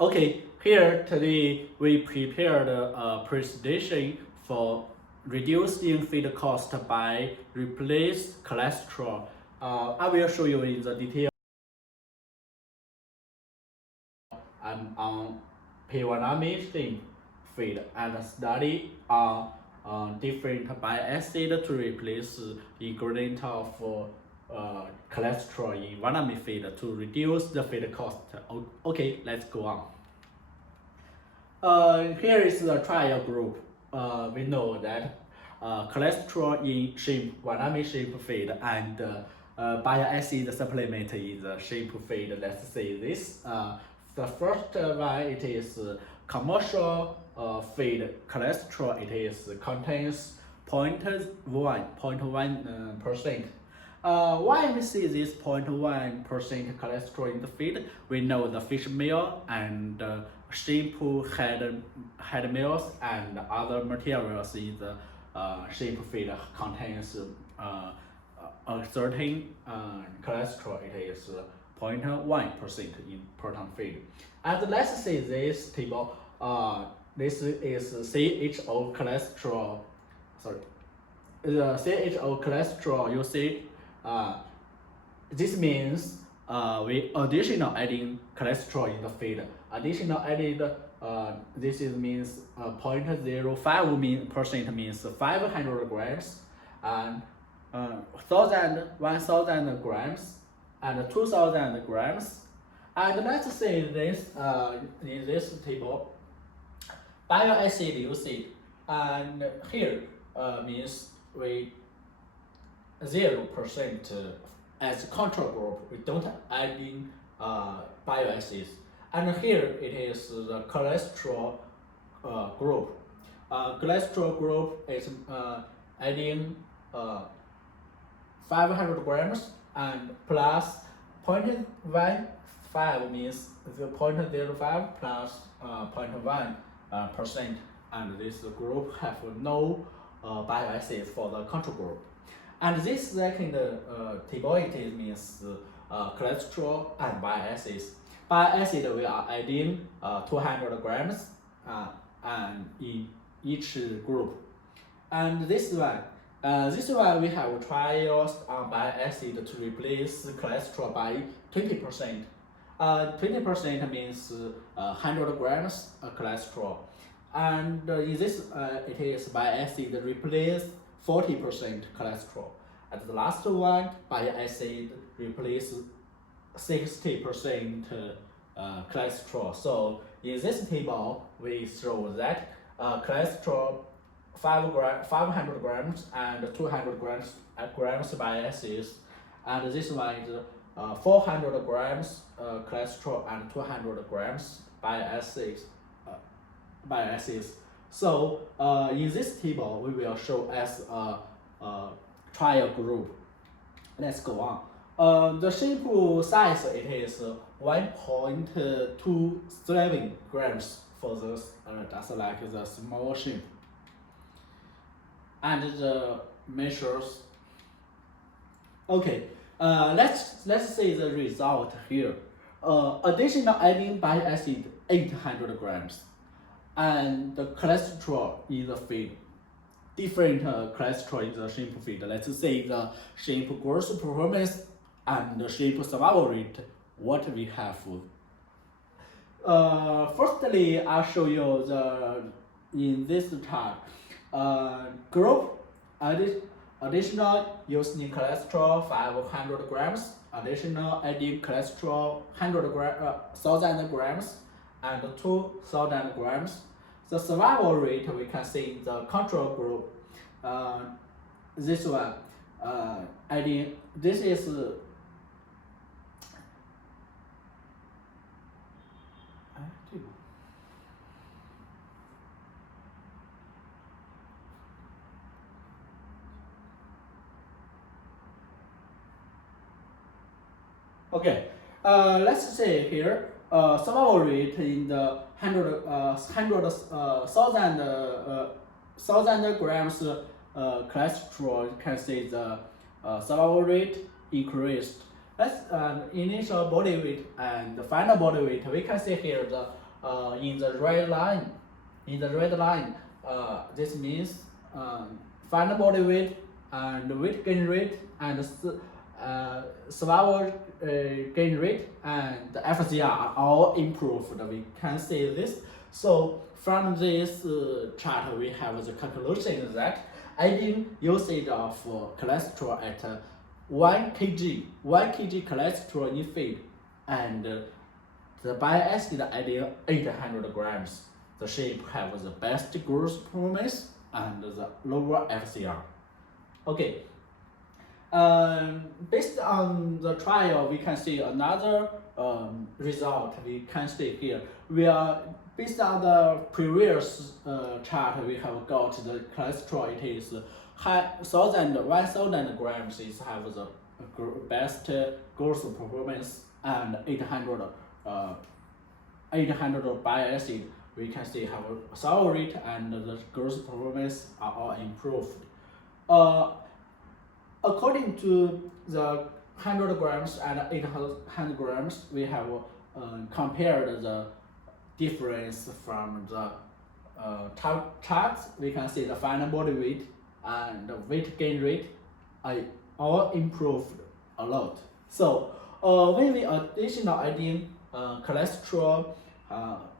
Okay, here today we prepared a presentation for reducing feed cost by replace cholesterol. I will show you in the detail. I'm on P1 feed and study on different bile acid to replace ingredient of cholesterol in vitamin feed to reduce the feed cost. Okay, let's go on. Here is the trial group. We know that cholesterol in shrimp, vitamin shrimp feed, and bile acid supplement in the shrimp feed. Let's say this. The first one, it is commercial feed cholesterol. It is contains 0.1%. Why we see this 0.1% cholesterol in the feed? We know the fish meal and shrimp head meals and other materials in the shrimp feed contains a certain cholesterol. It is 0.1% in protein feed. And let's see this table. This is CHO cholesterol. Sorry, the CHO cholesterol. You see, this means we additional adding cholesterol in the feed. Additional added. This is means 0.05% means 500 grams, and 1,000 grams, and 2,000 grams. And let's say this in this table, bile acid you see, and here means we 0% as control group. We don't add in bile acids. And here it is the cholesterol group. Cholesterol group is adding 500 grams and plus 0.15 means the 0.05 plus 0.1%, and this group have no bile acids for the control group. And this second table, it means cholesterol and bile acids. Bile acid we are adding 200 grams and in each group. And this one we have trials on bile acid to replace cholesterol by 20%. 20% means 100 grams cholesterol. And in this, it is bile acid replace 40% cholesterol. And the last one, bile acid replace 60% cholesterol. So in this table, we show that cholesterol 500 grams and 200 grams bile acids, and this one is 400 grams cholesterol and 200 grams bile acids. So in this table, we will show as a trial group. Let's go on. The shrimp size, it is 1.27 grams for this, just like the small shrimp. And the measures. Okay, let's see the result here. Additional adding bile acid 800 grams, and the cholesterol in the feed. Different cholesterol in the shrimp feed. Let's say the shrimp growth performance and the shrimp survival rate. What we have. Firstly, I'll show you in this chart. Group additional using cholesterol 500 grams, additional adding cholesterol 1,000 grams, and 2,000 grams. The survival rate we can see in the control group. This one adding, this is okay. Let's say here survival rate in the 1,000 grams cholesterol. You can see the survival rate increased. That's initial body weight and the final body weight. We can see here the in the red line. This means final body weight and weight gain rate and survival gain rate and the FCR are all improved. We can see this. So from this chart, we have the conclusion that adding usage of cholesterol at 1 kg cholesterol in feed and the bile acid adding 800 grams. The sheep have the best growth performance and the lower FCR. Okay. Based on the trial, we can see another result. We can see here. We are based on the previous chart. We have got the cholesterol. It is 1,000 grams. It have the best growth performance and 800 bile acid. We can see have a survival rate and the growth performance are all improved. According to the 100 grams and 800 grams, we have compared the difference from the charts. We can see the final body weight and the weight gain rate are all improved a lot. So when we additional adding cholesterol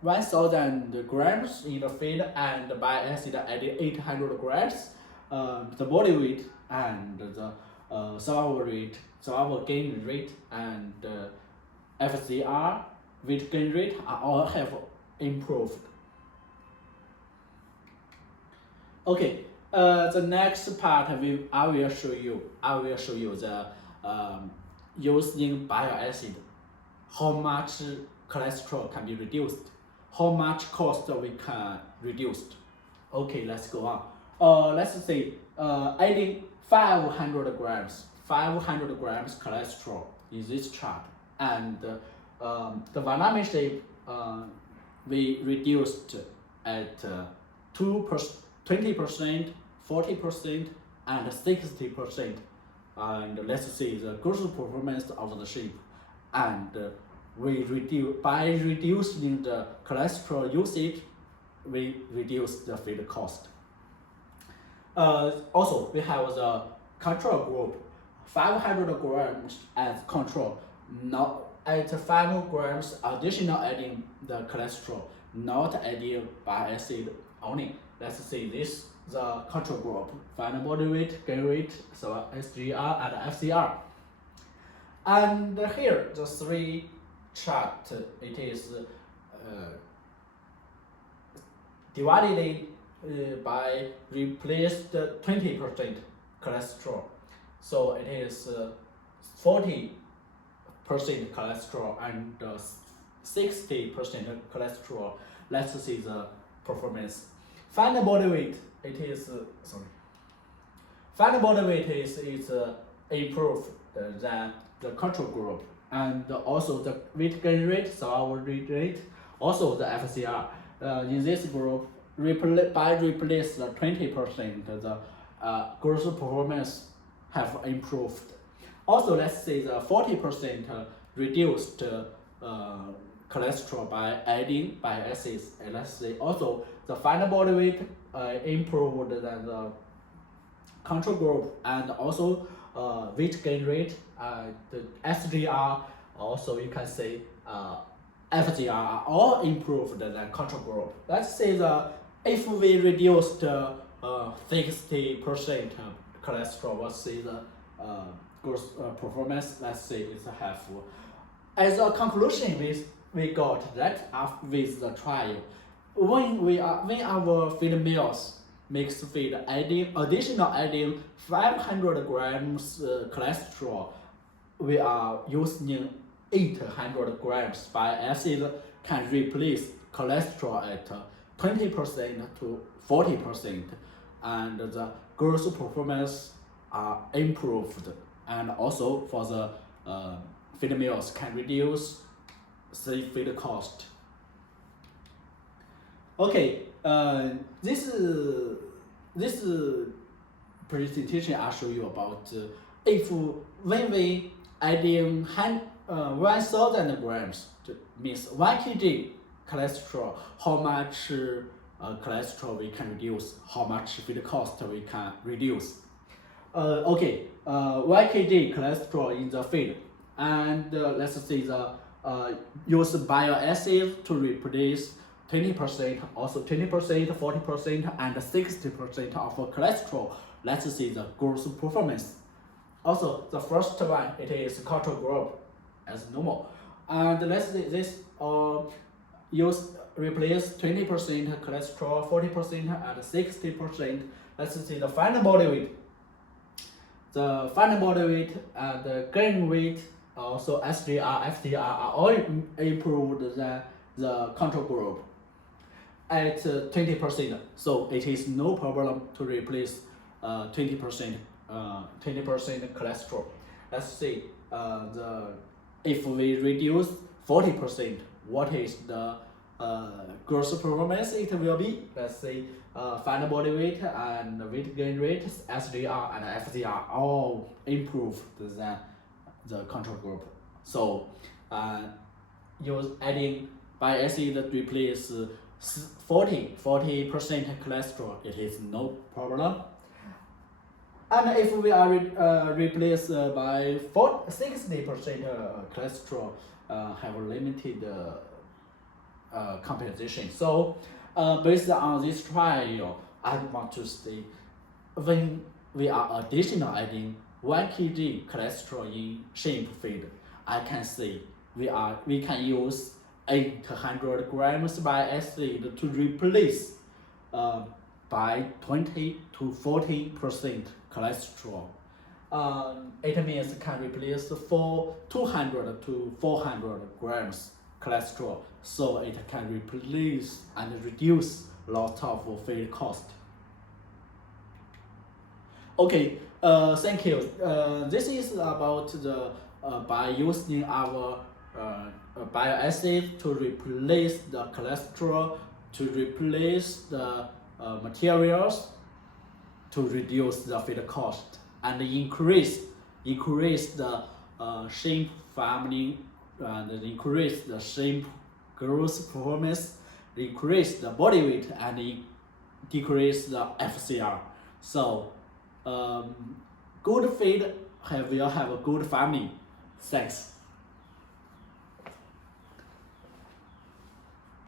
1,000 grams in the feed and bile acid added 800 grams, the body weight and the survival gain rate and FCR weight gain rate are all have improved. Okay, the next part I will show you the using bile acid, how much cholesterol can be reduced, how much cost we can reduce. Okay, let's go on. Let's say adding 500 grams cholesterol in this chart, and the volume shape we reduced at 20%, 40%, and 60%. And let's see the growth performance of the sheep, and we by reducing the cholesterol usage, we reduce the feed cost. Also, we have the control group, 500 grams as control, not at 5 grams additional adding the cholesterol, not adding bile acid only. Let's see this, the control group, final body weight, gain rate, so SGR and FCR. And here, the 3 chart, it is divided by replaced 20% cholesterol. So it is 40% cholesterol and 60% cholesterol. Let's see the performance. Final body weight, it is final body weight is improved than the control group, and also the weight gain rate, survival rate, also the FCR. In this group, by replace the 20%, the growth performance have improved. Also, let's say the 40% reduced cholesterol by adding bile acids. And let's say also the final body weight improved than the control group, and also weight gain rate, the SGR, also you can say FGR are all improved than control group. Let's say if we reduced 60% cholesterol, let's say the growth performance, let's say it's half. As a conclusion, we got that with the trial, when our feed meals mixed feed adding 500 grams cholesterol, we are using 800 grams bile acid can replace cholesterol at 20% to 40%, and the growth performance are improved, and also for the feed meals can reduce the feed cost. Okay, this presentation I show you about when we adding 1,000 grams, means 1 kg cholesterol, how much cholesterol we can reduce, how much feed cost we can reduce. 1 kg cholesterol in the feed, and let's say the use bile acid to replace 20%, also 20%, 40%, and 60% of cholesterol. Let's see the growth performance. Also, the first one, it is control group as normal. And let's say this replace 20% cholesterol, 40%, and 60%. Let's see the final body weight. The final body weight and the gain weight, also SDR, FDR are all improved than the control group at 20%. So it is no problem to replace 20% cholesterol. Let's see if we reduce 40%, what is the growth performance it will be? Let's say final body weight and weight gain rate, SDR and FDR all improved than the control group. So use adding bile acid to replace 40% cholesterol, it is no problem. And if we are replaced by 60% cholesterol, have limited compensation. So based on this trial, I want to say when we are additional adding 1 kg cholesterol in sheep feed, I can say we can use 800 grams bile acid to replace by 20 to 40% cholesterol. It means can replace for 200 to 400 grams cholesterol, so it can replace and reduce lot of feed cost. Okay, thank you. This is about the by using our bile acid to replace the cholesterol, to replace the materials, to reduce the feed cost and increase the sheep farming and increase the sheep growth performance, increase the body weight, and decrease the FCR. So good feed will have a good farming. Thanks.